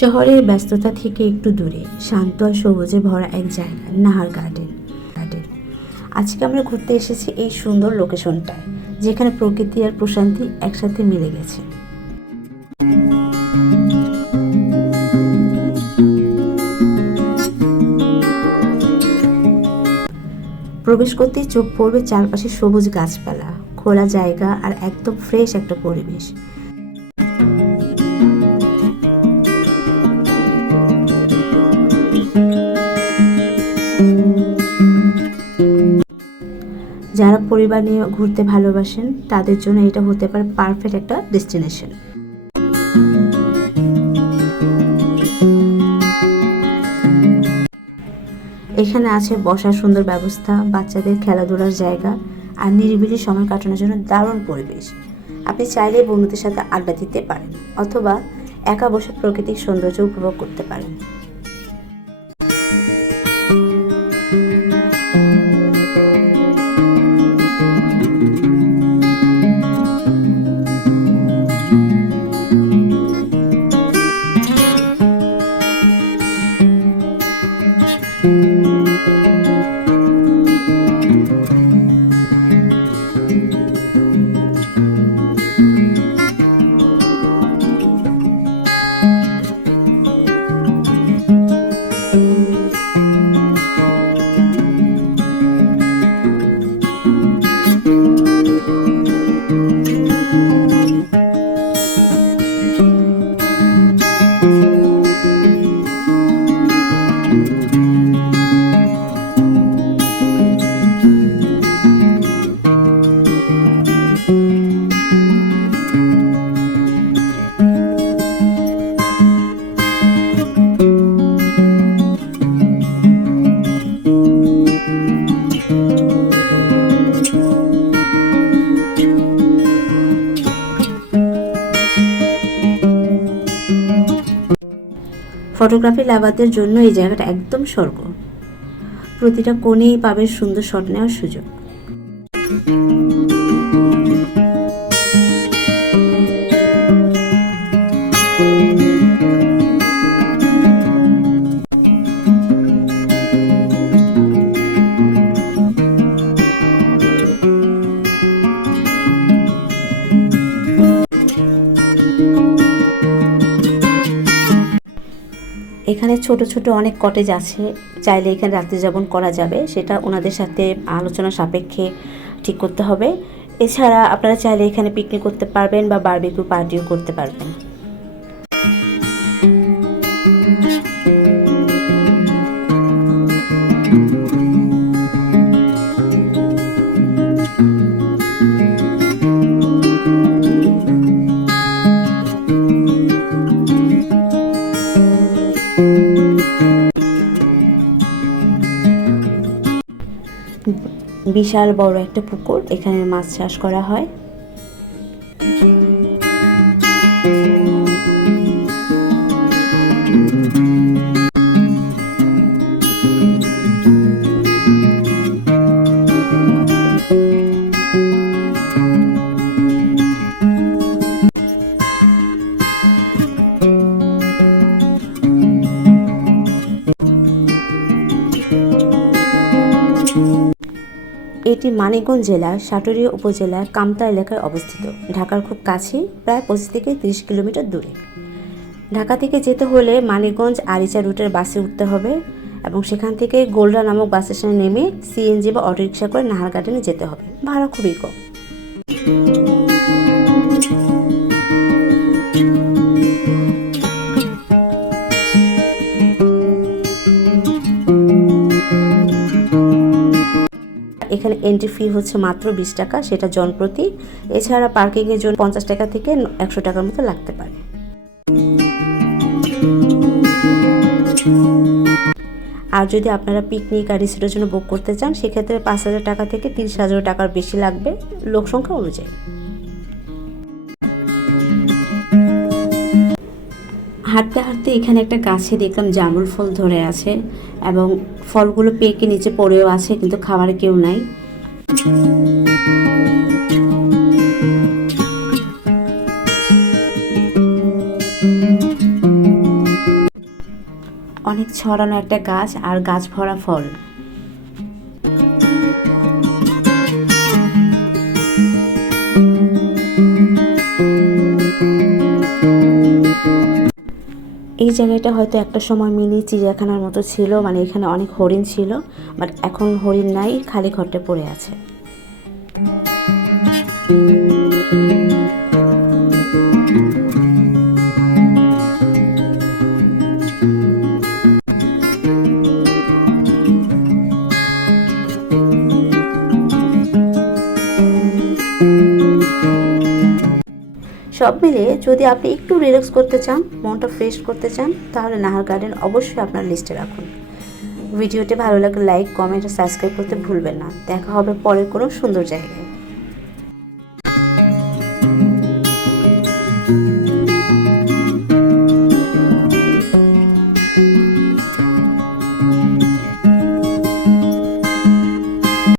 শহরের ব্যস্ততা থেকে একটু দূরে শান্ত আর সবুজে ভরা এক জায়গা, নাহার গার্ডেন। আজকে আমরা ঘুরতে এসেছি এই সুন্দর লোকেশনটায়, যেখানে প্রকৃতি আর প্রশান্তি একসাথে মিলে গেছে। প্রবেশ করতেই চোখ পড়বে চারপাশে সবুজ গাছপালা, খোলা জায়গা আর একদম ফ্রেশ একটা পরিবেশ। যারা পরিবার নিয়ে ঘুরতে ভালোবাসেন তাদের জন্য এটা হতে পারে পারফেক্ট একটা ডেস্টিনেশন। এখানে আছে বসার সুন্দর ব্যবস্থা, বাচ্চাদের খেলাধুলার জায়গা আর নিরিবিলি সময় কাটানোর জন্য দারুণ পরিবেশ। আপনি চাইলেই বন্ধুদের সাথে আড্ডা দিতে পারেন অথবা একা বসে প্রাকৃতিক সৌন্দর্য উপভোগ করতে পারেন। ফটোগ্রাফি লাভারদের জন্য এই জায়গাটা একদম স্বর্গ। প্রতিটা কোণেই পাবে সুন্দর শট নেওয়ার সুযোগ। এখানে ছোট ছোট অনেক কটেজ আছে, চাইলে এখানে রাত্রি যাপন করা যাবে, সেটা ওনাদের সাথে আলোচনা সাপেক্ষে ঠিক করতে হবে। এছাড়া আপনারা চাইলে এখানে পিকনিক করতে পারবেন বা বারবিকিউ পার্টিও করতে পারবেন। বিশাল বড় একটা পুকুর, এখানে মাছ চাষ করা হয়। এটি মানিকগঞ্জ জেলার সাটুরিয়া উপজেলার কামতা এলাকায় অবস্থিত, ঢাকার খুব কাছেই, প্রায় 25 থেকে 30 কিলোমিটার দূরে। ঢাকা থেকে যেতে হলে মানিকগঞ্জ আরিচা রুটের বাসে উঠতে হবে এবং সেখান থেকে গোল্ডা নামক বাস স্টেশনে নেমে সিএনজি বা অটোরিকশা করে নাহার গার্ডেনে যেতে হবে। ভাড়া খুবই কম। এখানে এন্ট্রি ফি হচ্ছে মাত্র 20 টাকা, সেটা জনপ্রতি। এছাড়া পার্কিংয়ের জন্য 50 টাকা থেকে 100 টাকার মতো লাগতে পারে। আর যদি আপনারা পিকনিক আর রিসোর্টের জন্য বুক করতে চান, সেক্ষেত্রে 5,000 টাকা থেকে 30,000 টাকার বেশি লাগবে লোক সংখ্যা অনুযায়ী। হাঁটতে হাঁটতে এখানে একটা গাছে দেখলাম জামরুল ফল ধরে আছে এবং ফলগুলো পেকে নিচে পড়েও আছে, কিন্তু খাবার কেউ নাই। ছড়ানো একটা গাছ আর গাছ ভরা ফল। এই জায়গাটা হয়তো একটা সময় মিনি চিড়িয়াখানার মতো ছিল, মানে এখানে অনেক হরিণ ছিল, বাট এখন হরিণ নাই, খালি ঘরটা পড়ে আছে। সব মিলিয়ে যদি আপনি একটু রিল্যাক্স করতে চান, মনটা ফ্রেশ করতে চান, তাহলে নাহার গার্ডেন অবশ্যই আপনার লিস্টে রাখুন। ভিডিওটি ভালো লাগলে লাইক, কমেন্ট আর সাবস্ক্রাইব করতে ভুলবেন না। দেখা হবে পরের কোনো সুন্দর জায়গায়।